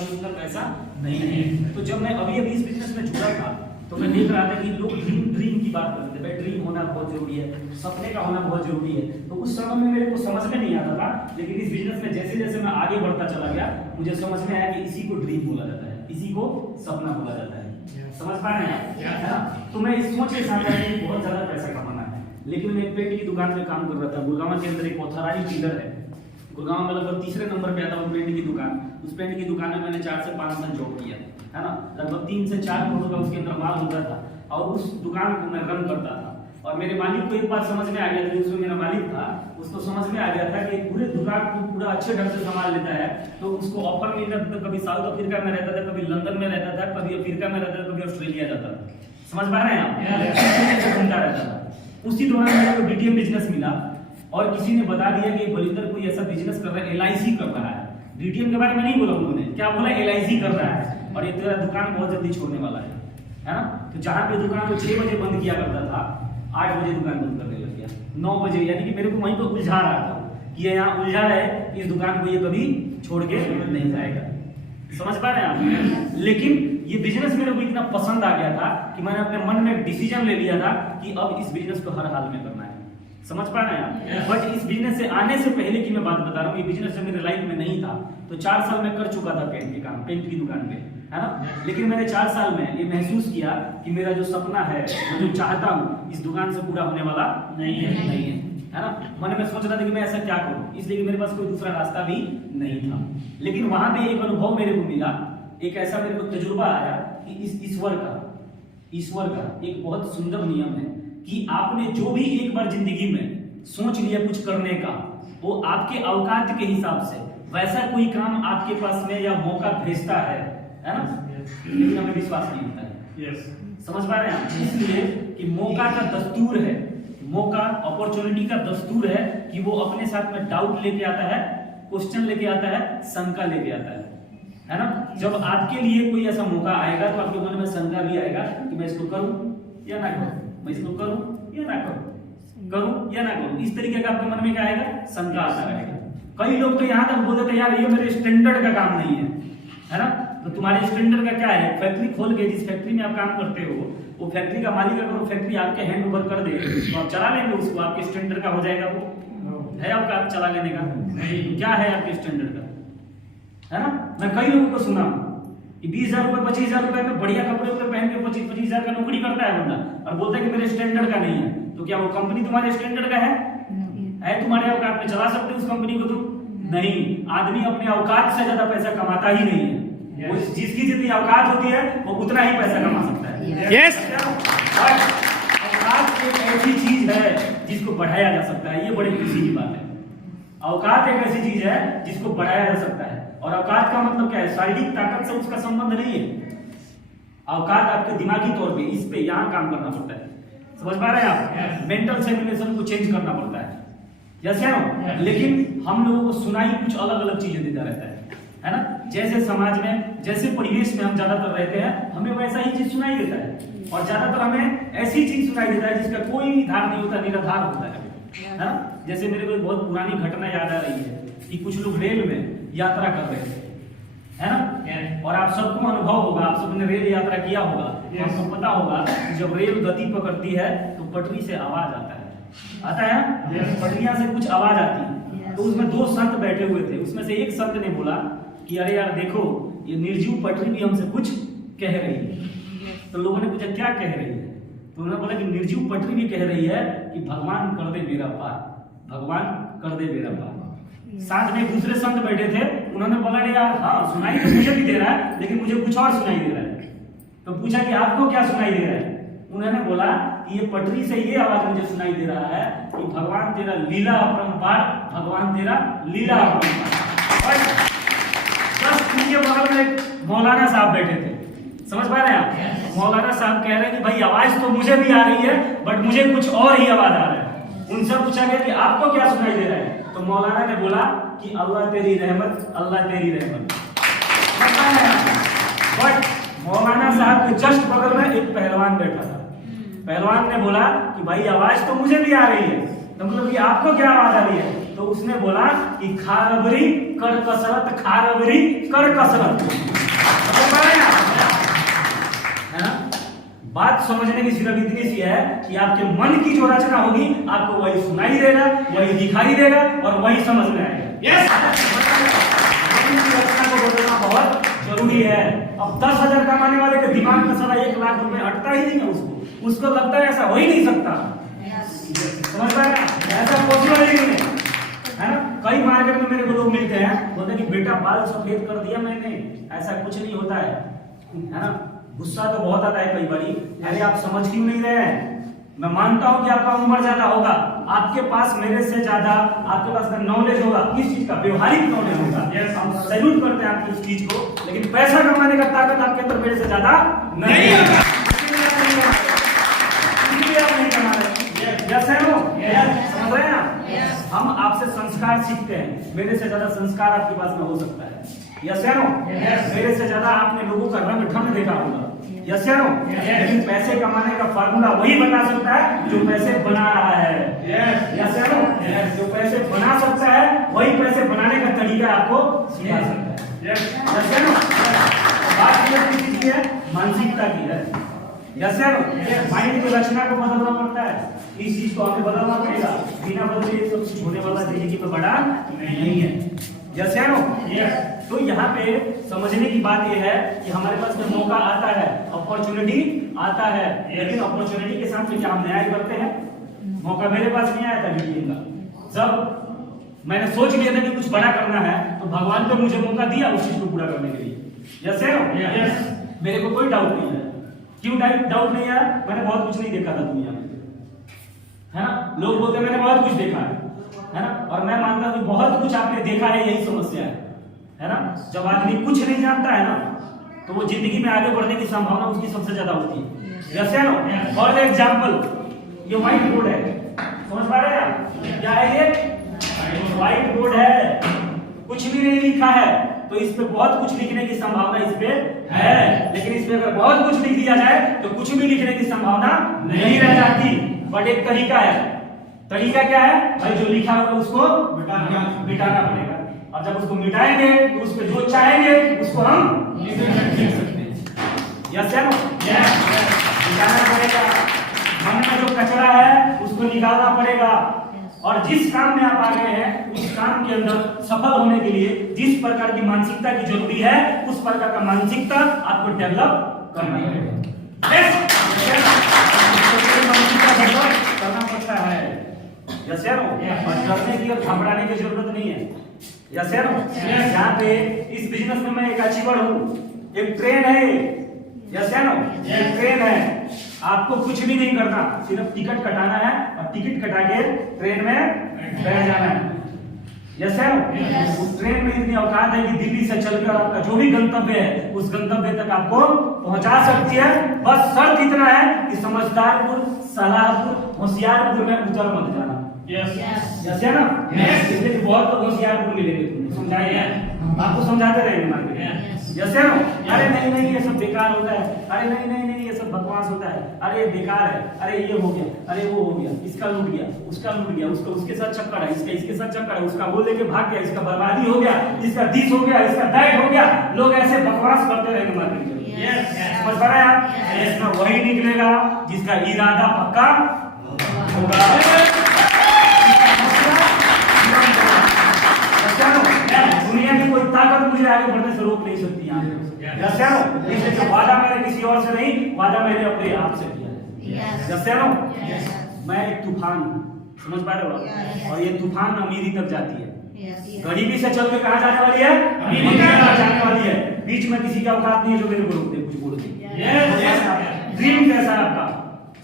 में उतना पैसा नहीं है। तो जब मैं अभी इस बिजनेस में जुड़ा था तो मैं देख रहा था कि लोग ड्रीम की बात करते थे, भाई ड्रीम होना बहुत जरूरी है, सपने का होना बहुत जरूरी है। तो उस समय में मेरे को समझ में नहीं आता था, लेकिन इस बिजनेस में जैसे जैसे मैं आगे बढ़ता चला गया मुझे समझ में आया कि इसी को ड्रीम बोला जाता है, इसी को सपना बोला जाता है। समझ पा रहे हैं है ना? तो मैं इस सोच के साथ आया कि बहुत ज्यादा पैसा कमाना है, लेकिन मैं एक पेंट की दुकान में काम कर रहा था। गुड़गांव के अंदर एक ऑथराइज डीलर है, गुड़गांव में लगभग तीसरे नंबर पे आता वो पेंट की दुकान। उस पेंट की दुकान में मैंने 4 से 5 साल जॉब किया है ना। लगभग 3 से 4 करोड़ का उसके अंदर माल होता था और उस दुकान को मैं रन करता था। और मेरे मालिक को एक बात समझ में आ गया था, उसमें मेरा मालिक था, उसको समझ में आ गया था कि पूरे दुकान को पूरा अच्छे ढंग से संभाल लेता है। तो उसको ऑफर मिलता था, कभी साउथ अफ्रीका में रहता था, कभी लंदन में रहता था, कभी अफ्रीका में रहता था, कभी ऑस्ट्रेलिया जाता था। समझ पा रहे हैं आप? घूमता रहता था। उसी दौरान मेरे को डीटीएम बिजनेस मिला और किसी ने बता दिया कि बलिंदर कोई ऐसा बिजनेस कर रहा है, एलआईसी कर रहा है। डीटीएम के बारे में नहीं बोला उन्होंने, क्या बोला? एलआईसी कर रहा है और ये तेरा दुकान बहुत जल्दी छोड़ने वाला है ना। तो जहां पे दुकान को 6 बजे बंद किया करता था, 8 बजे दुकान बंद करने लग गया, 9 बजे। यानी कि मेरे को वहीं पर उलझा रहा था कि ये यहाँ उलझा है, इस दुकान को ये कभी छोड़ के नहीं जाएगा। समझ पा रहे हैं आप? लेकिन ये बिजनेस मेरे को इतना पसंद आ गया था कि मैंने अपने मन में एक डिसीजन ले लिया था कि अब इस बिजनेस को हर हाल में करना है। समझ पा रहे हैं आप? बट इस बिजनेस से आने से पहले की मैं बात बता रहा हूँ, ये बिजनेस जब मेरे लाइफ में नहीं था तो 4 साल में कर चुका था पेंट के काम, पेंट की दुकान पे, है ना। लेकिन मैंने 4 साल में ये महसूस किया कि मेरा जो सपना है, मैं जो चाहता हूँ, इस दुकान से पूरा होने वाला नहीं है ना। मन में सोच रहा था कि मैं ऐसा क्या करूँ, इसलिए कि मेरे पास कोई दूसरा रास्ता भी नहीं था। लेकिन वहां पे एक अनुभव मेरे को मिला, एक ऐसा मेरे को तजुर्बा आया कि इस ईश्वर का एक बहुत सुंदर नियम है कि आपने जो भी एक बार जिंदगी में सोच लिया कुछ करने का, वो आपके औकात के हिसाब से वैसा कोई काम आपके पास में या मौका भेजता है ना। लेकिन हमें विश्वास नहीं होता है। समझ पा रहे हैं? इसलिए कि मौका का दस्तूर है, मौका अपॉर्चुनिटी का दस्तूर है कि वो अपने साथ में डाउट लेके आता है, क्वेश्चन लेके आता है, शंका लेके आता है ना। जब आपके लिए कोई ऐसा मौका आएगा तो आपके मन में शंका भी आएगा कि मैं इसको करूं या ना करूं, मैं इसको करूं या ना करूं या ना करूं। इस तरीके का आपके मन में क्या आएगा? शंका आता रहेगा। कई लोग तो यहाँ तक बोलते थे यार ये मेरे स्टैंडर्ड का काम नहीं है ना। तो तुम्हारे स्टैंडर्ड का क्या है? फैक्ट्री खोल के जिस फैक्ट्री में आप काम करते हो, वो फैक्ट्री का मालिक अगर वो फैक्ट्री आपके हैंड ओवर कर दे तो आप चला लेंगे उसको, आपके स्टैंडर्ड का हो जाएगा। वो है आपका आप चला लेने का? नहीं। क्या है आपके स्टैंडर्ड का, है ना। मैं कई लोगों को सुना कि 20,000 रुपए 25,000 रुपए में बढ़िया कपड़े उपड़े पहन के 25,000 का नौकरी करता है बंदा और बोलता है कि मेरे स्टैंडर्ड का नहीं है। तो क्या वो कंपनी तुम्हारे स्टैंडर्ड का है? तुम्हारे औकात में चला सकते हो उस कंपनी को? तुम नहीं। आदमी अपने औकात से ज्यादा पैसा कमाता ही नहीं है। वो जिसकी जितनी औकात होती है वो उतना ही पैसा कमा सकता है। यस। औकात एक ऐसी चीज है जिसको बढ़ाया जा सकता है, ये बड़ी खुशी की बात है। औकात एक ऐसी चीज है जिसको बढ़ाया जा सकता है। और औकात का मतलब क्या है? शारीरिक ताकत से उसका संबंध नहीं है। औकात आपके दिमागी तौर पे इस पे यहाँ काम करना पड़ता है। समझ पा रहे हैं आप? मेंटल सेगमेंटेशन को चेंज करना पड़ता है। यस या नो? लेकिन हम लोगों को सुनाई कुछ अलग अलग चीजें देता रहता है ना। जैसे समाज में, जैसे परिवेश में हम ज्यादातर रहते हैं, हमें वैसा ही चीज सुनाई देता है। और ज्यादातर हमें ऐसी चीज सुनाई देता है जिसका कोई धार नहीं होता, निराधार होता है ना। जैसे मेरे को एक बहुत पुरानी घटना याद आ रही है कि कुछ लोग रेल में यात्रा कर रहे थे, है ना। और आप सबको अनुभव होगा, आप सबने रेल यात्रा किया होगा, तो आपको पता होगा कि जब रेल गति पकड़ती है तो पटरी से आवाज आता है पटरियां से कुछ आवाज आती है। तो उसमें 2 संत बैठे हुए थे, उसमें से एक संत ने बोला कि अरे यार देखो ये निर्जीव पटरी भी हमसे कुछ कह रही है। तो लोगों ने पूछा क्या कह रही है? तो उन्होंने बोला कि निर्जीव पटरी भी कह रही है कि भगवान कर दे बेड़ा पार, भगवान कर दे बेड़ा पार। साथ में दूसरे संत बैठे थे, उन्होंने बोला यार हाँ सुनाई तो मुझे भी दे रहा है, लेकिन मुझे कुछ और सुनाई दे रहा है। तो पूछा कि आपको क्या सुनाई दे रहा है? उन्होंने बोला कि ये पटरी से ये आवाज मुझे सुनाई दे रहा है कि भगवान तेरा लीला अपरंपार, भगवान तेरा लीला अपरंपार। बस उनके बगल में मौलाना साहब बैठे थे। समझ पा रहे हैं आप? मौलाना साहब कह रहे हैं कि भाई आवाज तो मुझे भी आ रही है बट मुझे कुछ और ही आवाज आ रहा है। उनसे पूछा गया कि आपको क्या सुनाई दे रहा है? तो मौलाना ने बोला कि अल्लाह तेरी रहमत, अल्लाह तेरी रहमत। बट मौलाना साहब के जस्ट बगल में एक पहलवान बैठा था। पहलवान ने बोला कि भाई आवाज तो मुझे भी आ रही है, तो मतलब कि आपको क्या आवाज आ रही है? तो उसने बोला कि खा रबरी कर कसरत खारवरी कर कसरत, है ना। बात समझने की सिर्फ इतनी सी है कि आपके मन की जो रचना होगी आपको वही सुनाई देगा, वही दिखाई देगा और वही समझ में आएगा। यस, रचना को बदलना बहुत जरूरी है। अब 10,000 कमाने वाले के दिमाग में साला 1 लाख रुपए हटता ही नहीं है, उसको लगता है ऐसा हो ही नहीं सकता। समझ पा रहे हैं? ऐसा पॉसिबल ही नहीं है ना। कई मार्केट में मेरे को लोग मिलते हैं, बोलते हैं कि बेटा बाल सफेद कर दिया मैंने, ऐसा कुछ नहीं होता है ना। गुस्सा तो बहुत आता है कई बारी, अरे आप समझ क्यों नहीं रहे हैं। मैं मानता हूं कि आपका उम्र ज्यादा होगा, आपके पास मेरे से ज्यादा आपके पास नॉलेज होगा, किस चीज का, व्यवहारिक नॉलेज होगा। हम सैल्यूट करते हैं आपकी उस चीज को, लेकिन पैसा कमाने का ताकत आपके अंदर मेरे से ज्यादा नहीं होगा। समझ रहे हैं आप? हम आपसे संस्कार सीखते हैं, मेरे से ज्यादा संस्कार आपके पास में हो सकता है। यस या नो? मेरे से ज्यादा आपने लोगों का रंग ढंग देखा होगा। यस या नो? लेकिन पैसे कमाने का फार्मूला वही बता सकता है जो पैसे बना रहा है। यस या नो? जो पैसे बना सकता है वही पैसे बनाने का तरीका आपको सिखा सकता है। यस या नो? बात ये किस की है? मानसिकता की है। यस या नो? माइंड की रचना को बदलना पड़ता है, इस चीज को हमें बदलना पड़ेगा। बिना बदले ये सब कुछ होने वाला जिंदगी में बड़ा नहीं है। यस या नो? तो यहाँ पे समझने की बात यह है कि हमारे पास में मौका आता है, अपॉर्चुनिटी आता है, लेकिन अपॉर्चुनिटी के साथ क्या हम न्याय करते हैं? मौका मेरे पास नहीं आया था मीटिंग का, जब मैंने सोच लिया था कि कुछ बड़ा करना है तो भगवान ने मुझे मौका दिया उस चीज को पूरा करने के लिए। यस या नो? मेरे को कोई डाउट नहीं है। क्यों डाउट नहीं है? मैंने बहुत कुछ नहीं देखा था दुनिया में, है ना। लोग बोलते हैं मैंने बहुत कुछ देखा है ना, और मैं मानता हूं कि बहुत कुछ आपने देखा है, यही समस्या है ना। जब आदमी कुछ नहीं जानता है ना तो वो जिंदगी में आगे बढ़ने की संभावना उसकी सबसे ज्यादा होती है। यस या नो? फॉर एग्जांपल ये व्हाइट बोर्ड है, समझ पा रहे हैं आप? क्या है ये? व्हाइट बोर्ड है, कुछ भी नहीं लिखा है, तो इस पे बहुत कुछ लिखने की संभावना इस पे है, लेकिन इस पे अगर बहुत कुछ लिख दिया जाए तो कुछ भी लिखने की संभावना नहीं रह जाती। बट एक तरीका है, तरीका क्या है भाई? जो लिखा होगा उसको मिटाना पड़ेगा, और जब उसको मिटाएंगे तो उस पे जो चाहेंगे उसको हम लिख सकते हैं। यस या नो? मिटाना पड़ेगा, मन में जो कचरा है उसको निकालना पड़ेगा, और जिस काम में आप आ गए हैं उस काम के अंदर सफल होने के लिए जिस प्रकार की मानसिकता की जरूरी है उस प्रकार का मानसिकता आपको डेवलप करना पड़ेगा। करना पड़ता है। यस या नो? और डरने की और घबराने की जरूरत नहीं है। यस या नो? यहाँ पे इस बिजनेस में मैं एक अचीवर हूँ, एक ट्रेन है। यस या नो? एक ट्रेन है, आपको कुछ भी नहीं करना, सिर्फ टिकट कटाना है और टिकट कटा के ट्रेन में बैठ जाना है। यस या नो? उस ट्रेन में इतनी औकात है कि दिल्ली से चलकर आपका जो भी गंतव्य है उस गंतव्य तक आपको पहुंचा सकती है। बस शर्त इतना है कि समझदारपुर, सलाहपुर, होशियारपुर में उतर मत जाना। यस या ना? इसलिए बहुत लोग होशियारपुर मिलेंगे, तुमने समझाइए, आपको समझाते रहेंगे मार्केट। यस या नो? अरे नहीं नहीं ये सब बेकार होता है, अरे नहीं नहीं नहीं ये सब बकवास होता है, अरे ये बेकार है, अरे ये हो गया, अरे वो हो गया, इसका लूट गया, उसका लूट गया, उसका उसके साथ चक्कर है, इसका इसके साथ चक्कर है, उसका वो लेके भाग गया, इसका बर्बादी हो गया, इसका दिस हो गया, इसका दैट हो गया। लोग ऐसे बकवास करते रहेंगे मार्केट में। समझ पा रहे हैं आप? इसमें वही निकलेगा जिसका इरादा पक्का होगा। दुनिया की कोई ताकत मुझे आगे बढ़ने से रोक नहीं सकती यहाँ। यस या नो? इसलिए जो वादा मैंने किसी और से नहीं, वादा मैंने अपने आप से किया है। यस या नो? मैं एक तूफान, समझ पा रहे हो? और ये तूफान अमीरी तक जाती है, गरीबी से चल के कहाँ जाने वाली है? अमीरी तक जाने वाली है। बीच में किसी का औकात नहीं है जो मेरे को रोक दे, कुछ बोल दे। ड्रीम कैसा है आपका?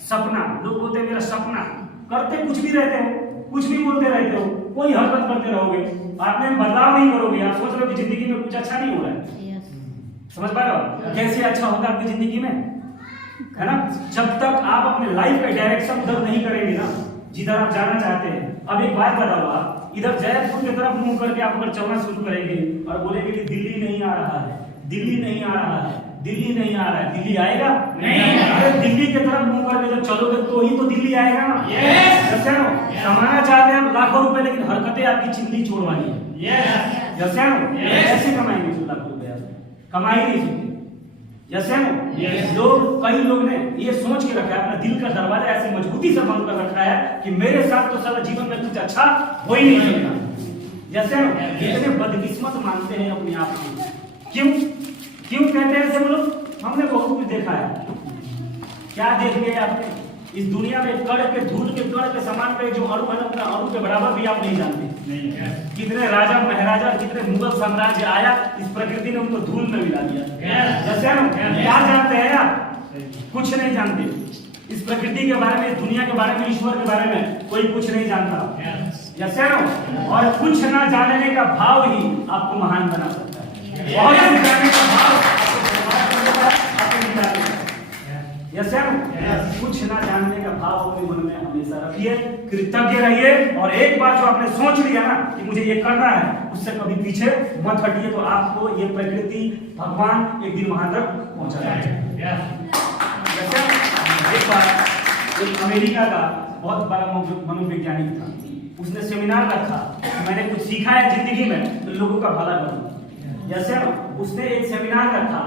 सपना। लोग बोलते हैं मेरा सपना, करते कुछ भी रहते हो, कुछ भी बोलते रहते हो, कोई हरकत करते रहोगे, आपने बदलाव नहीं करोगे, आप सोच रहे हो कि जिंदगी में कुछ अच्छा नहीं हो रहा है। समझ पा रहे हो? कैसे अच्छा होगा आपकी जिंदगी में, है ना? जब तक आप अपने लाइफ का डायरेक्शन उधर नहीं करेंगे ना जिधर आप जाना चाहते हैं। अब एक बात बताओ, आप इधर जयपुर की तरफ मुंह करके आप अगर चलना शुरू करेंगे और बोलेंगे कि दिल्ली नहीं आ रहा है, दिल्ली नहीं आ रहा है, दिल्ली नहीं आ रहा है, दिल्ली आएगा नहीं? अरे दिल्ली की तरफ मुंह करके जब चलोगे तो ही तो दिल्ली आएगा ना। कमाना चाहते हैं आप लाखों रुपए, लेकिन हरकतें आपकी चिल्ली छोड़वानी है। यस या नो? ऐसे कमाएंगे 2 लाख रुपया, कमा ही नहीं सकते। यस या नो? लोग, कई लोग ने ये सोच के रखा है, अपना दिल का दरवाजा ऐसी मजबूती से बंद कर रखा है कि मेरे साथ तो सारा जीवन में कुछ अच्छा हो ही नहीं सकता। यस या नो? इतने बदकिस्मत मानते हैं अपने आप को। क्यों कहते हैं ऐसे लोग? हमने बहुत कुछ देखा है। क्या देख लिया आपने? इस दुनिया में कण के, धूल के कण के समान पे जो अणु है ना, अपना अणु के बराबर भी आप नहीं जानते। कितने राजा महाराजा, कितने मुगल साम्राज्य आया, इस प्रकृति ने उनको धूल में मिला दिया। जैसे हम क्या जानते हैं आप? कुछ नहीं जानते। इस प्रकृति के बारे में, दुनिया के बारे में, ईश्वर के बारे में कोई कुछ नहीं जानता। जैसे और कुछ ना जानने का भाव ही आपको महान बना सकता है। और जानने का भाव कुछ ना जानने का भाव अपने मन में हमेशा रखिए, कृतज्ञ रहिए, और एक बार जो आपने सोच लिया ना कि मुझे ये करना है, उससे कभी पीछे मत हटिए, तो आपको ये प्रकृति, भगवान एक दिन वहां तक पहुंचा जाएगा। एक बार एक अमेरिका का बहुत बड़ा मनोवैज्ञानिक था, उसने सेमिनार रखा, मैंने कुछ सीखा है जिंदगी में तो लोगों का भला करूं। जैसे उसने एक सेमिनार रखा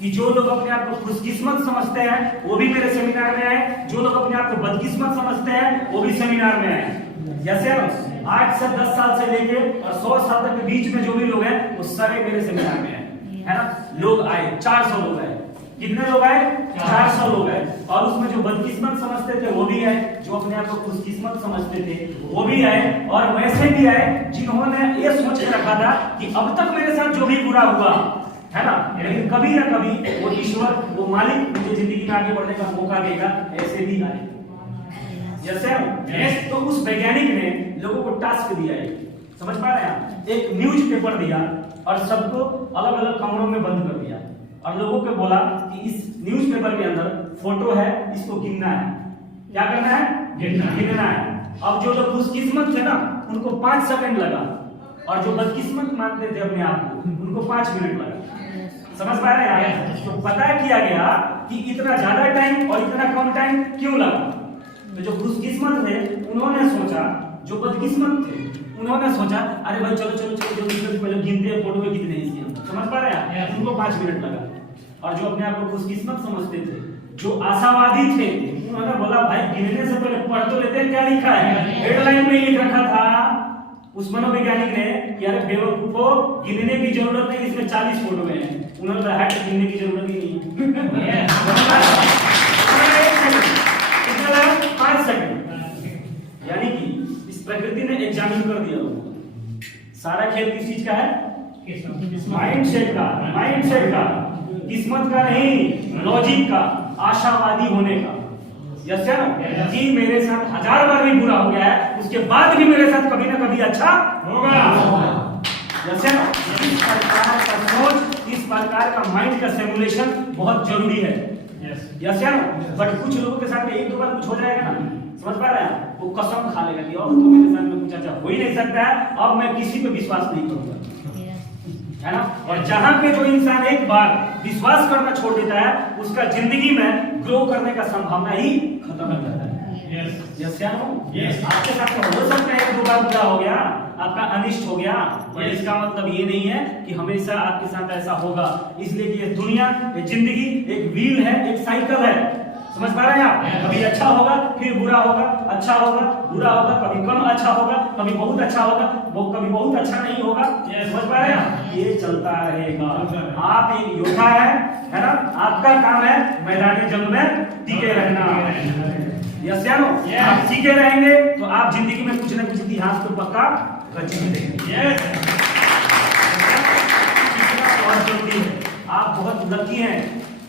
कि जो लोग अपने आप को खुशकिस्मत समझते हैं वो भी मेरे सेमिनार में आए, जो लोग अपने आप को बदकिस्मत समझते हैं वो भी सेमिनार में आए। जैसे 8 से 10 साल से लेके और 100 साल तक के बीच में जो भी लोग हैं वो सारे मेरे सेमिनार में आए, है ना। लोग आए, 400 लोग आए। कितने लोग आए? 400 लोग आए। और उसमें जो बदकिस्मत समझते थे वो भी आए, जो अपने आप को खुशकिस्मत समझते थे वो भी आए, और वैसे भी आए जिन्होंने ये सोच के रखा था कि अब तक मेरे साथ जो भी बुरा हुआ है ना, लेकिन कभी ना कभी वो ईश्वर, वो मालिक मुझे जिंदगी में आगे बढ़ने का मौका देगा, ऐसे भी आए। जैसे तो उस वैज्ञानिक ने लोगों को टास्क दिया है, समझ पा रहे हैं? एक न्यूज पेपर दिया और सबको अलग अलग कमरों में बंद कर दिया, और लोगों को बोला कि इस न्यूज पेपर के अंदर फोटो है, इसको गिनना है। क्या करना है? गिनना है। अब जो लोग खुशकिस्मत थे ना उनको 5 सेकंड लगा, और जो बदकिस्मत मानते थे अपने आप को उनको 5 मिनट लगा। समझ पा रहे हैं? तो पता किया गया कि इतना ज्यादा टाइम और इतना कम टाइम क्यों लगा? तो जो खुशकिस्मत थे उन्होंने सोचा, जो बदकिस्मत थे उन्होंने सोचा अरे भाई चलो चलो चलो जल्दी पहले गिनते हैं फोटो में कितने इसके अंदर। समझ पा रहे हैं? उनको 5 मिनट लगा। और जो अपने आप को खुशकिस्मत समझते थे, जो आशावादी थे, उन्होंने बोला भाई गिनने से पहले पढ़ तो लेते हैं क्या लिखा है। हेडलाइन में लिख रखा था उस मनोवैज्ञानिक ने कि अरे बेवकूफो, गिनने की जरूरत नहीं, इसमें 40 फोटो हैं। उन्होंने कहा गिनने की जरूरत ही नहीं है। 5 सेकंड। यानी कि इस प्रकृति ने एग्जामिन कर दिया लोगों। सारा खेल किस चीज का है? माइंडसेट का, किस्मत का नहीं, लॉजिक का, आशावादी होने का। कि मेरे साथ 1000 बार भी बुरा हो गया है, उसके बाद भी मेरे साथ कभी ना कभी अच्छा होगा। जैसे इस प्रकार का सोच, इस प्रकार का माइंड का सिमुलेशन बहुत जरूरी है। यस या नो? बट कुछ लोगों के साथ में 1-2 बार कुछ हो जाएगा ना, समझ पा रहे हैं? वो कसम खा लेगा कि अब तो मेरे साथ में कुछ अच्छा हो ही नहीं सकता है, अब मैं किसी पे विश्वास नहीं करूंगा, है ना। और जहां पे जो इंसान एक बार विश्वास करना छोड़ देता है, उसका जिंदगी में ग्रो करने का संभावना ही खत्म हो जाता है। यस या नो? आपके साथ तो हो सकता है 1-2 बार बुरा हो गया, आपका अनिष्ट हो गया, पर इसका मतलब ये नहीं है कि हमेशा आपके साथ ऐसा होगा। इसलिए कि ये दुनिया, ये जिंदगी एक व्हील है, एक साइकिल है। समझ पा रहे हैं आप? कभी अच्छा होगा, फिर बुरा होगा, अच्छा होगा, बुरा होगा, कभी कम अच्छा होगा, कभी बहुत अच्छा होगा, वो कभी बहुत अच्छा नहीं होगा। समझ पा रहे हैं? ये चलता रहेगा। आप एक योद्धा है ना? आपका काम है मैदानी जंग में टिके रहना। यस या नो? आप टिके रहेंगे तो आप जिंदगी में कुछ ना कुछ इतिहास को पक्का रचेंगे। आप बहुत लकी हैं,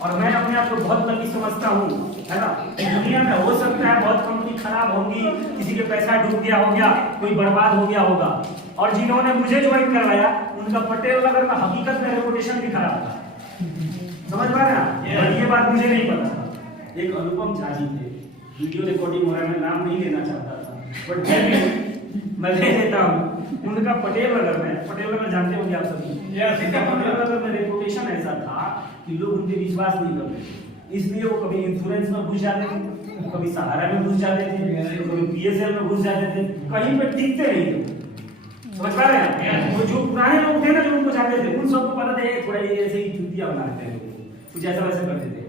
और मैं अपने आप को बहुत लकी समझता हूँ, है ना। दुनिया में हो सकता है बहुत कंपनी खराब होगी, किसी के पैसा डूब गया होगा, कोई बर्बाद हो गया होगा, और जिन्होंने मुझे ज्वाइन करवाया उनका पटेल नगर में हकीकत में रेपुटेशन भी खराब था। समझ पा रहे हैं? ये बात मुझे नहीं पता था। एक अनुपम झा जी थे, वीडियो रिकॉर्डिंग हो रहा है, मैं नाम नहीं लेना चाहता था, बट मैं ले देता हूँ। उनका पटेल नगर जानते होंगे आप सभी। पटेल नगर में रेपुटेशन ऐसा था कि लोग उनके विश्वास नहीं करते, इसलिए वो कभी इंश्योरेंस में घुस जाते थे, कभी सहारा में घुस जाते थे, कभी PSL में घुस जाते थे, कहीं पे टिकते नहीं थे। समझ पा रहे हैं? तो जो पुराने लोग थे ना, जो उनको जानते थे, उन सबको पता था ये थोड़ा ये ऐसे ही चुतिया बनाते हैं, कुछ ऐसा वैसा करते थे।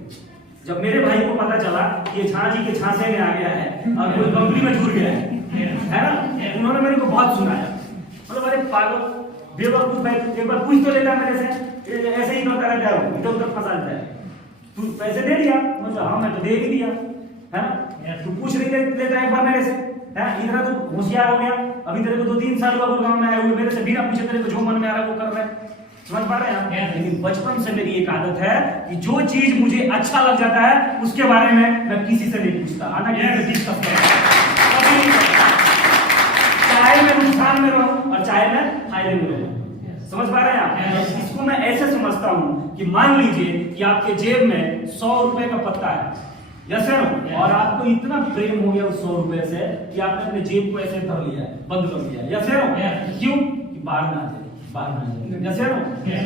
जब मेरे भाई को पता चला कि ये झांसी के झांसे में आ गया है और कोई कंपनी में जुड़ गया है ना, उन्होंने मेरे को बहुत सुनाया, मतलब अरे पागल बेवकूफ है, एक बार पूछ तो लेता मेरे से, ऐसे ही करता रहता है, इधर उधर फंसा देता है। तू पैसे दे दिया? मतलब हाँ मैं तो दे ही दिया, है ना। तू पूछ नहीं लेता एक बार मेरे से, है इतना तो होशियार हो गया, अभी तेरे को 2-3 साल हुआ गांव में आए हुए, मेरे से बिना पूछे तेरे को जो मन में आ रहा है वो कर रहा है। समझ पा रहे हैं आप? लेकिन बचपन से मेरी एक आदत है कि जो चीज मुझे अच्छा लग जाता है उसके बारे में मैं किसी से नहीं पूछता, चाहे मैं नुकसान में रहूं और चाहे मैं फायदे में रहूं। समझ पा रहे हैं आप? इसको मैं ऐसे समझता हूं कि मान लीजिए कि आपके जेब में 100 रुपए का पत्ता है, यस सर, और आपको इतना प्रेम हो गया उस 100 रुपए से कि आपने अपने जेब को ऐसे धर लिया, बंद कर दिया, यस सर। क्यों? कि बाहर ना आ जाए, बाहर ना आ जाए, यस सर।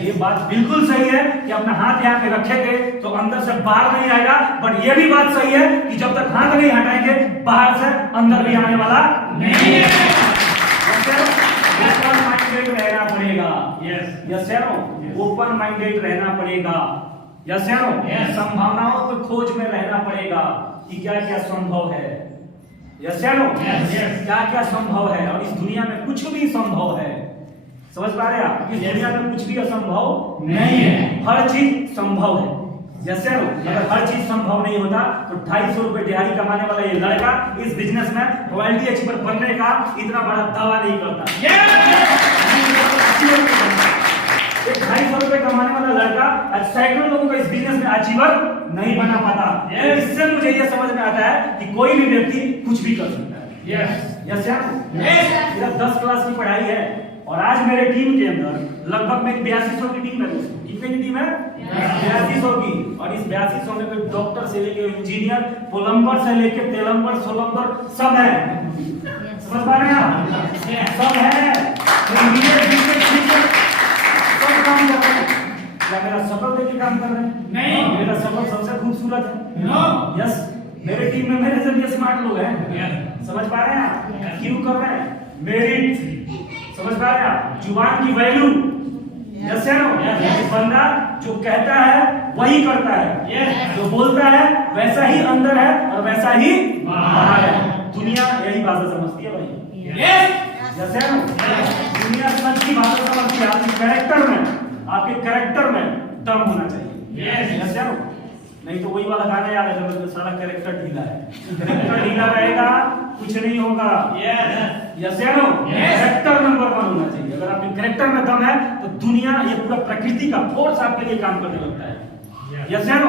ये बात बिल्कुल सही है कि अपना हाथ यहाँ पे रखेंगे तो अंदर से बाहर नहीं आएगा, बट ये भी बात सही है कि जब तक हाथ नहीं हटाएंगे बाहर से अंदर भी आने वाला नहीं है। ओपन माइंडेड रहना पड़ेगा, यस सर, ओपन माइंडेड रहना पड़ेगा, यस सर। संभावनाओं की खोज में रहना पड़ेगा कि क्या क्या संभव है, यस सर, क्या क्या संभव है, और इस दुनिया में कुछ भी संभव है। समझ पा रहे हैं आप? इस दुनिया में कुछ भी असंभव नहीं है, हर चीज संभव है, यस सर। अगर हर चीज संभव नहीं होता तो 250 रुपए दिहाड़ी कमाने वाला ये लड़का इस बिजनेस में रॉयल्टी एक्सपर्ट बनने का इतना बड़ा दावा नहीं करता। 250 रुपए कमाने वाला लड़का सैकड़ों लोगों का इस बिजनेस में अचीवर नहीं बना पाता। इससे मुझे यह समझ में आता है कि कोई भी व्यक्ति कुछ भी कर सकता है, यस सर। मेरा 10 क्लास की पढ़ाई है और आज मेरे टीम के अंदर लगभग मेरी 8200 की टीम है दोस्तों। कितने की टीम है? 8200 की। और इस 8200 में कोई डॉक्टर से लेके इंजीनियर, प्लम्बर से लेके तेलंबर, सोलंबर सब है। समझ पा रहे हैं आप? सब है, सब काम कर रहे हैं। क्या मेरा शक्ल देख के काम कर रहे हैं? नहीं, मेरा शक्ल सबसे खूबसूरत है, यस। मेरे टीम में मेरे से भी स्मार्ट लोग हैं। समझ पा रहे हैं आप? क्यों कर रहे हैं? मेरिट, समझ पा रहे हैं आप? जुबान की वैल्यू, यस सर। बंदा जो कहता है वही करता है, जो बोलता है वैसा ही अंदर है और वैसा ही बाहर है। दुनिया यही भाषा समझती है भाई, यस सर। दुनिया सच की भाषा समझती है। आपके कैरेक्टर में, आपके कैरेक्टर में दम होना चाहिए, यस सर। नहीं तो वही वाला गाना याद है जब सारा कैरेक्टर ढीला है, कैरेक्टर ढीला रहेगा कुछ नहीं होगा, यस सर। कैरेक्टर नंबर 1 होना चाहिए। अगर आपके कैरेक्टर में दम है तो दुनिया, ये पूरा प्रकृति का फोर्स आपके लिए काम करने लगता है, यस सर।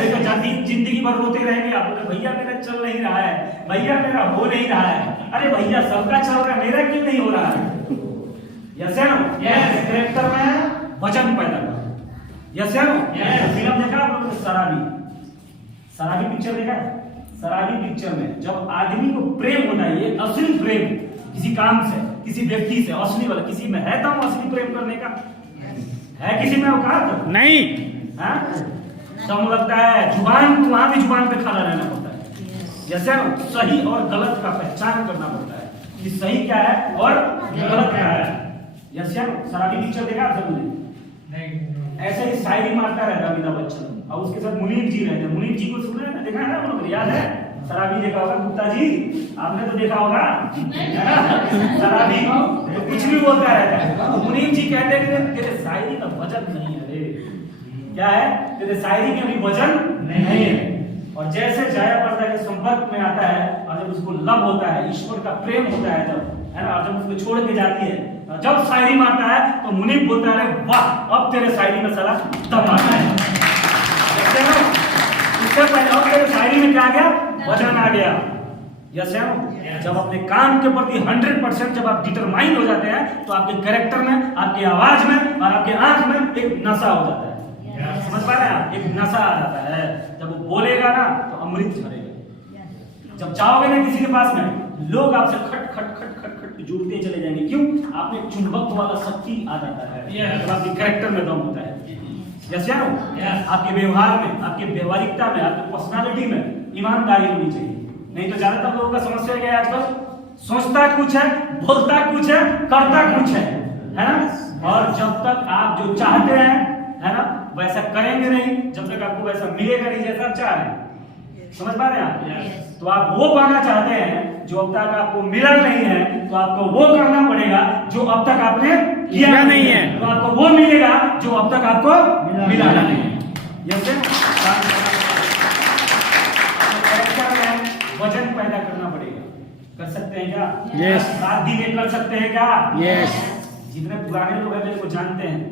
देखो जिंदगी भर रोते रहेंगे आप, भैया मेरा चल नहीं रहा है, भैया मेरा हो नहीं रहा है। अरे भैया सबका चल रहा है, मेरा क्यों नहीं हो रहा है, यस सर। कैरेक्टर में वजन पैदा कर, यस सर। फिल्म देखा आप लोगों ने शराबी? शराबी पिक्चर देखा है? शराबी पिक्चर में जब आदमी को प्रेम होता है, ये असली प्रेम किसी काम से, किसी व्यक्ति से, असली वाला, किसी में है दम असली प्रेम करने का? है किसी में औकात? नहीं, दम लगता है। जुबान को वहां भी जुबान पे खड़ा रहना पड़ता है, यस सर। सही और गलत का पहचान करना पड़ता है कि सही क्या है और गलत क्या है, यस सर। शराबी पिक्चर देखा आप सबने? नहीं। ऐसे ही शायरी मारता रहता अमिताभ बच्चन और उसके साथ मुनीब जी रहते हैं। मुनीब जी को सुना है ना, देखा है ना आप लोग? याद है? शराबी देखा होगा गुप्ता जी, आपने तो देखा होगा, है ना? शराबी तो कुछ भी बोलता रहता है। मुनीब जी कहते हैं तेरे शायरी का वजन नहीं है रे, क्या है? तेरे शायरी में अभी वजन नहीं है। और जैसे जाया पर्दा के संपर्क में आता है और जब उसको लव होता है, ईश्वर का प्रेम होता है जब, है ना, और जब उसको छोड़ के जाती है, जब शायरी मारता है तो मुनीब बोलता है वाह अब तेरे शायरी में साला दम आ गया। इससे पहले अब तेरे शायरी में क्या आ गया? वजन आ गया, यस सर। जब अपने काम के प्रति 100% जब आप डिटरमाइन हो जाते हैं तो आपके कैरेक्टर में, आपकी आवाज में और आपके आंख में एक नशा हो जाता है, समझ पा रहे हैं आप? एक नशा आ जाता है। जब वो बोलेगा ना तो अमृत झरेगा। जब जाओगे ना किसी के पास में, लोग आपसे खट खट खट खट खट जुड़ते चले जाएंगे। क्यों? आपने चुंबक वाला शक्ति आ जाता है, जब आपके कैरेक्टर में दम होता है, यस सर। आपके व्यवहार में, आपके व्यवहारिकता में, आपकी पर्सनालिटी में ईमानदारी होनी चाहिए। नहीं तो ज्यादातर लोगों का समस्या क्या है आजकल? सोचता कुछ है, बोलता कुछ है, करता कुछ है ना। और जब तक आप जो चाहते हैं, है ना, वैसा करेंगे नहीं, जब तक आपको वैसा मिलेगा नहीं जैसा आप चाह रहे हैं। समझ पा रहे हैं आप? तो आप वो पाना चाहते हैं जो अब तक आपको मिला नहीं है, तो आपको वो करना पड़ेगा जो अब तक आपने किया नहीं है, तो आपको वो मिलेगा जो अब तक आपको मिला नहीं है। वजन पैदा करना पड़ेगा। कर सकते हैं क्या? यस। शादी में कर सकते हैं क्या? यस। जितने पुराने लोग हैं मेरे को जानते हैं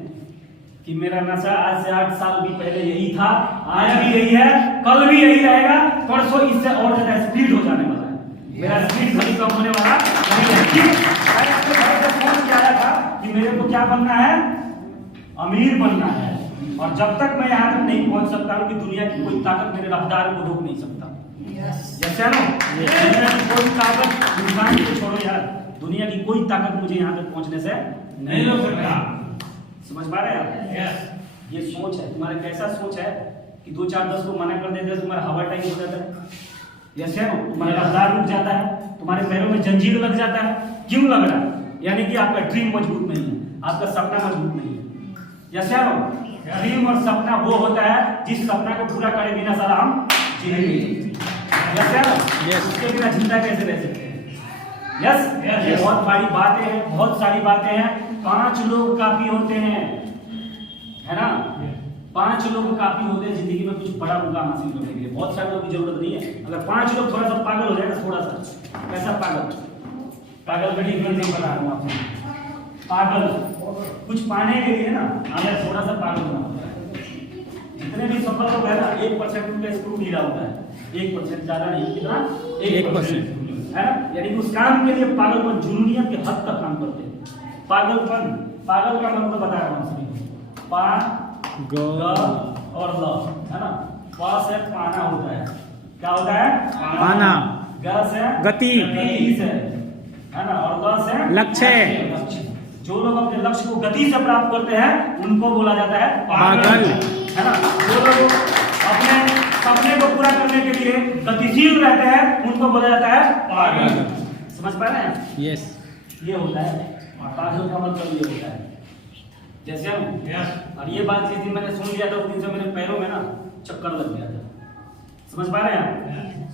कि मेरा नशा आज से 8 साल भी पहले यही था, आज भी यही है, कल भी यही रहेगा, परसों इससे और ज्यादा स्पीड हो जाने वाला है। मेरा स्पीड कभी कम होने वाला नहीं है। मैंने अपने भाई को फोन किया था कि मेरे को क्या बनना है, अमीर बनना है, और जब तक मैं यहाँ तक नहीं पहुंच सकता हूँ कि दुनिया की कोई ताकत मेरे रफ्तार को रोक नहीं सकता। जैसे ना कोई ताकत इंसान को छोड़ो यार, दुनिया की कोई ताकत मुझे यहाँ तक पहुंचने से नहीं रोक सकता। समझ पा रहे हैं आप? ये सोच है तुम्हारा, कैसा सोच है कि 2 4 10 को मना कर देते हैं, तुम्हारा हवा टाइम हो जाता है, यस है ना, तुम्हारा रफ्तार रुक जाता है, तुम्हारे पैरों में जंजीर लग जाता है। क्यों लग रहा है? यानी कि आपका ड्रीम मजबूत नहीं है, आपका सपना मजबूत नहीं है। यस है ना, ड्रीम और सपना वो होता है जिस सपना को पूरा करे बिना सारा हम जी नहीं सकते। यस है ना, उसके बिना जिंदा कैसे रह सकते हैं? यस, ये बहुत बड़ी बातें हैं, बहुत सारी बातें हैं। 5 लोग काफी होते हैं, है ना, 5 लोग काफी होते हैं जिंदगी में कुछ बड़ा मुकाम हासिल करने के लिए। बहुत सारे लोगों की जरूरत नहीं है। अगर 5 लोग थोड़ा सा पागल हो जाएगा, थोड़ा सा, कैसा पागल, पागल का डिफरेंस बता रहा हूँ आपको। पागल कुछ पाने के लिए ना हमें थोड़ा सा पागल होना होता है। जितने भी सफल लोग है ना, 1% उनका स्क्रू ढीला होता है, 1%, ज्यादा नहीं, कितना 1%, है ना। यानी कि उस काम के लिए पागलपन, जुनूनियत के हद तक काम करते हैं। पागलपन, पागल का मतलब बता रहा हूँ सभी, पा ग और ल, है ना। प से पाना होता है, क्या होता है? पाना। ग से गति से, है ना, और ल से लक्ष्य। जो लोग अपने लक्ष्य को गति से प्राप्त करते हैं उनको बोला जाता है पागल, है ना। जो लोग अपने सपने को पूरा करने के लिए गतिशील रहते हैं उनको बोला जाता है पागल। समझ पा रहे हैं? यस। ये होता है पागल का मतलब ये होता है। जैसे हम और ये बात जिस दिन मैंने सुन लिया था उस दिन से मेरे पैरों में ना चक्कर लग गया था। समझ पा रहे हैं?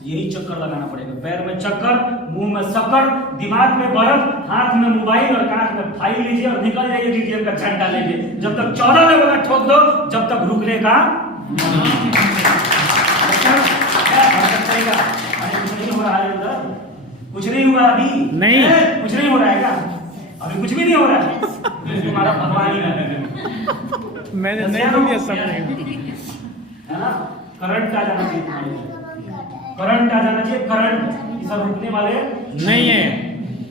यही चक्कर लगाना पड़ेगा, पैर में चक्कर, मुंह में शक्कर, दिमाग में बर्फ, हाथ में मोबाइल और कान में फाइल लीजिए और निकल जाइए डीटीएम का झंडा लेके। जब तक 14 लेवल ठोक दो, जब तक रुकने का कुछ नहीं हो रहा है अंदर, कुछ नहीं हुआ अभी, नहीं कुछ नहीं हो रहा है क्या? अभी कुछ भी नहीं हो रहा है, तुम्हारा भगवान ही है। मैंने नहीं बोलिए सपने, है ना। करंट आ जाना चाहिए तुम्हारे, करंट आ जाना चाहिए, करंट इसे रुकने वाले नहीं है।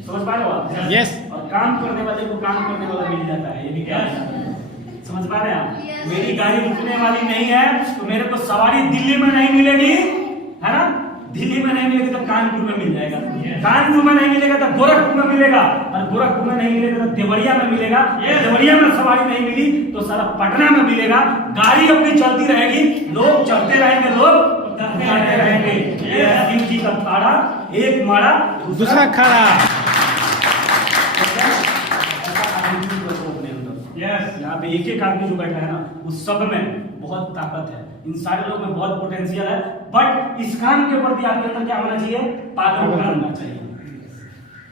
समझ पा रहे हो आप? यस। और काम करने वाले को काम करने वाला मिल जाता है, ये भी क्या है? समझ पा रहे हैं आप? मेरी गाड़ी रुकने वाली नहीं है तो मेरे को सवारी दिल्ली में नहीं मिलेगी, है ना। दिल्ली में नहीं मिलेगी तो कानपुर में मिल जाएगा, कानपुर में नहीं मिलेगा तो गोरखपुर में मिलेगा, और गोरखपुर में नहीं मिलेगा तो देवरिया में मिलेगा, देवरिया में सवारी नहीं मिली तो सारा पटना में मिलेगा। गाड़ी अपनी चलती रहेगी, लोग चलते रहेंगे, लोग उतरते रहेंगे। ये है शिव जी का तारा, एक मारा दूसरा खड़ा। यहाँ पे एक एक आदमी जो बैठा है ना, उस सब में बहुत ताकत है, इन सारे लोग में बहुत पोटेंशियल है। बट इस काम के प्रति आपके अंदर क्या होना चाहिए? पागल होना चाहिए।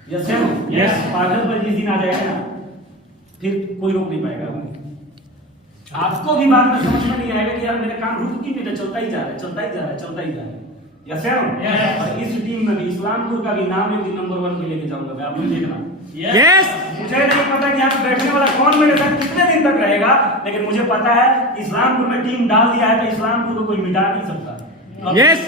यस यस, पागल पर जिस दिन आ जाएगा ना, फिर कोई रोक नहीं पाएगा। आपको भी बात में समझ में नहीं आएगा कि यार मेरा काम रुक क्यों नहीं, चलता ही जा रहा है, चलता ही जा रहा है, चलता ही जा रहा है। यस और इस टीम में भी इस्लामपुर का भी नाम एक दिन नंबर 1 पे लेके जाऊंगा मैं, आप लोग देखना। यस। मुझे नहीं पता कि यहाँ बैठने वाला कौन मेरे साथ कितने दिन तक रहेगा, लेकिन मुझे पता है इस्लामपुर में टीम डाल दिया है तो इस्लामपुर को कोई मिटा नहीं सकता। यस।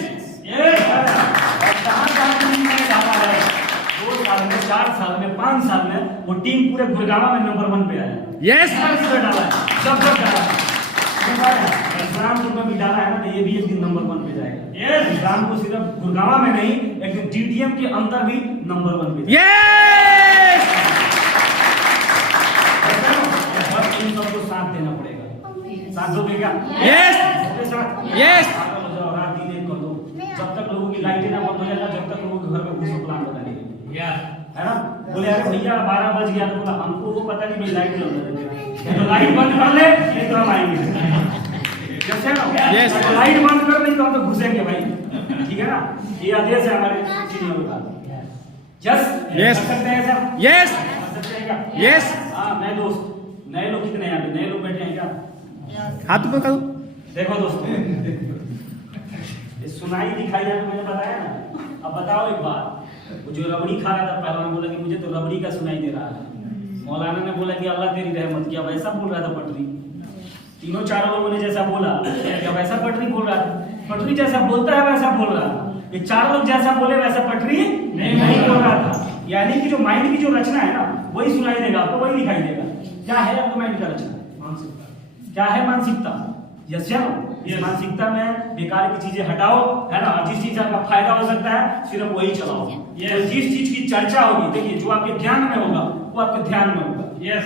दो साल में, 4 साल में, 5 साल में वो टीम पूरे गुड़गांव में नंबर 1 पे आया। यस। डाला है, सब डाला है। इस्लामपुर में भी डाला है ना, तो ये भी एक दिन नंबर 1 पे जाएगा। इस्लामपुर सिर्फ गुड़गांव में नहीं, एक दिन डीटीएम के अंदर भी नंबर 1 पे जाएगा। इन सबको साथ देना पड़ेगा। साथ दोगे क्या? यस। यस। रात दिन कर दो, जब तक लोगों की लाइटें ना बंद हो जाएगा, जब तक लोगों के घर में घुसो प्लान बता देंगे। भैया 12 बज गया, तो बोला हमको वो पता नहीं भाई लाइट जल रही है, तो लाइट बंद कर ले नहीं तो हम आएंगे। जैसे ना Yes. लाइट बंद कर नहीं तो हम तो घुसेंगे भाई, ठीक है ना। ये आदेश है हमारे सीनियर का। Yes Yes. कर सकते हैं ऐसा? Yes. कर सकते हैं क्या? Yes. हाँ नए दोस्त, नए लोग कितने हैं यहाँ पे, नए लोग बैठे हैं क्या? हाथ ऊपर करो। देखो दोस्तों, ये सुनाई दिखाई है, मैंने बताया ना। अब बताओ एक बात, वो जो रबड़ी खा रहा था पहलवान बोला कि मुझे तो रबड़ी का सुनाई दे रहा है। मौलाना ने बोला कि अल्लाह तेरी रहमत किया, वैसा बोल रहा था पटरी। तीनों चारों लोगों ने जैसा बोला क्या वैसा पटरी बोल रहा था? पटरी जैसा बोलता है वैसा बोल रहा था। ये चार लोग जैसा बोले वैसा पटरी नहीं बोल रहा था। यानी कि जो माइंड की जो रचना है ना वही सुनाई देगा आपको, वही दिखाई देगा। क्या है आपको माइंड का रचना? मानसिकता। क्या है मानसिकता? यस या नो? इस मानसिकता में बेकार की चीजें हटाओ, है ना। जिस चीज का फायदा हो सकता है सिर्फ वही चलाओ। तो जिस चीज की चर्चा होगी, देखिए जो आपके ज्ञान में होगा वो आपके ध्यान में होगा। यस।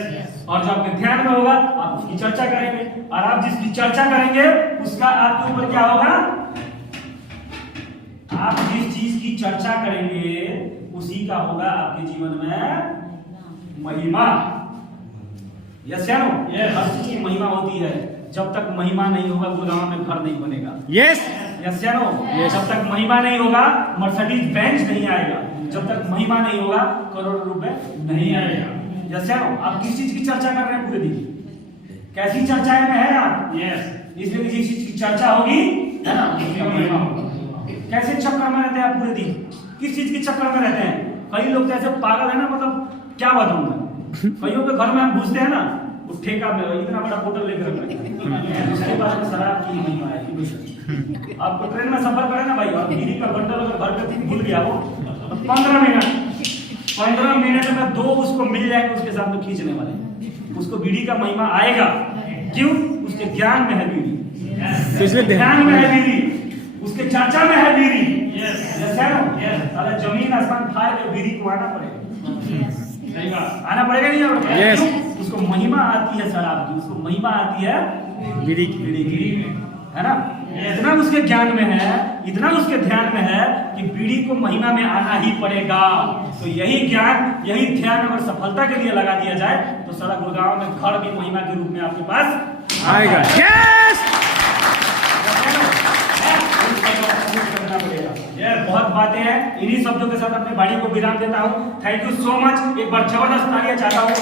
और जो आपके ध्यान में होगा आप उसकी चर्चा करेंगे, और आप जिसकी चर्चा करेंगे उसका आपके ऊपर क्या होगा? आप जिस चीज की चर्चा करेंगे उसी का होगा आपके जीवन में महिमा। यस या नो? हर चीज की महिमा होती है। जब तक महिमा नहीं होगा गुड़गांव में घर नहीं बनेगा। Yes. यस या नो? जब तक महिमा नहीं होगा मर्सिडीज बेंच नहीं आएगा। जब तक महिमा नहीं होगा करोड़ों रुपए नहीं आएगा। यस या नो? आप किस चीज की चर्चा कर रहे हैं पूरे दिन? कैसी चर्चाएं में है आप? यस। इसलिए जिस चीज की चर्चा होगी, है ना, उसका महिमा होगा। कैसे चक्कर में रहते हैं आप पूरे दिन? किस चीज के चक्कर में रहते हैं? कई लोग तो ऐसे पागल है ना, मतलब क्या बताऊं मैं। कईयों के घर में हम घुसते हैं ना, वो ठेका में इतना बड़ा बोतल लेकर रखा है, उसके बाद में शराब की महिमा है। आपको ट्रेन में सफर करें ना भाई, और बीड़ी का बंडल अगर घर पे भूल गया वो, तो 15 मिनट में 2 उसको मिल जाएंगे, उसके साथ में खींचने वाले। उसको बीड़ी का महिमा आएगा। क्यों? उसके ज्ञान में है बीड़ी, तो इसलिए ध्यान में है बीड़ी, उसके चर्चा में है बीड़ी। साला जमीन आसमान फाड़ के बीड़ी को आना पड़ेगा। आना पड़ेगा नहीं? Yes. उसको महिमा आती है शराब की, उसको महिमा आती है बीड़ी की, है ना। इतना उसके ज्ञान में है, इतना उसके ध्यान में है कि बीड़ी को महिमा में आना ही पड़ेगा। तो यही ज्ञान, यही ध्यान अगर सफलता के लिए लगा दिया जाए तो सारा गुड़गांव में घर भी महिमा के रूप में आपके पास आएगा। Yes. बहुत बातें हैं, इन्हीं शब्दों के साथ अपने वाणी को विराम देता हूँ। Thank you so much. एक बार जबरदस्त तालियां चाहता हूँ।